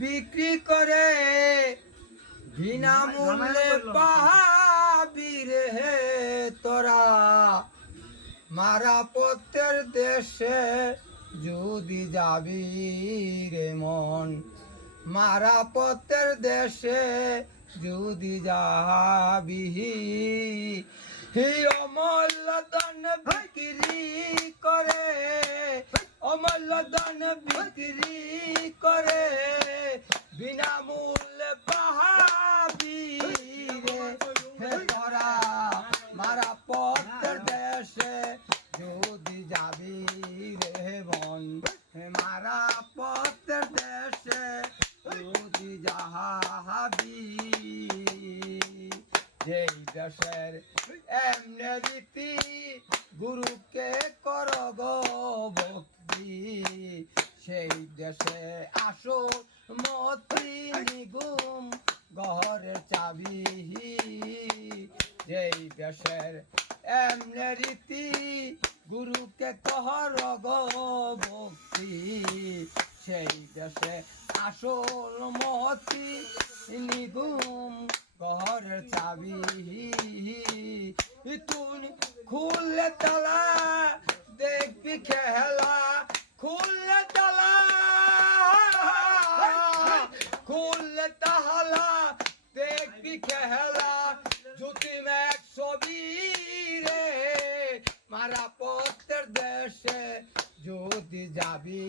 বিক্রি করে বিনামূল্যে পাবি রে তোরা মারা পথের দেশে যদি যাবি রে মন মারা পথের দেশে যদি যাবি অমূল্য ধন বিক্রি করে অমূল্য ধন বিক্রি করে বিনামূল্যে পাবি রে তোরা মারা পথের দেশে যদি যাবি রে মন মারা পথের দেশে যদি যাবি যেই দেশের এমনে রীতি গুরুকে কর গো ভক্তি সেই দেশে আসো মতি নিগুম ঘরে চাবি যেই দেশের এমনে রীতি গুরুকে কর গো ভক্তি সেই দেশে আসল মতি নিগুম ঘরের চাবি তুই খুললে তালা দেখবি খেলা খুললে তালা খুললে তাহলা দেখবি খেলা জুতি ম্যাক ছবি রে মারা পথের দেশে যদি যাবি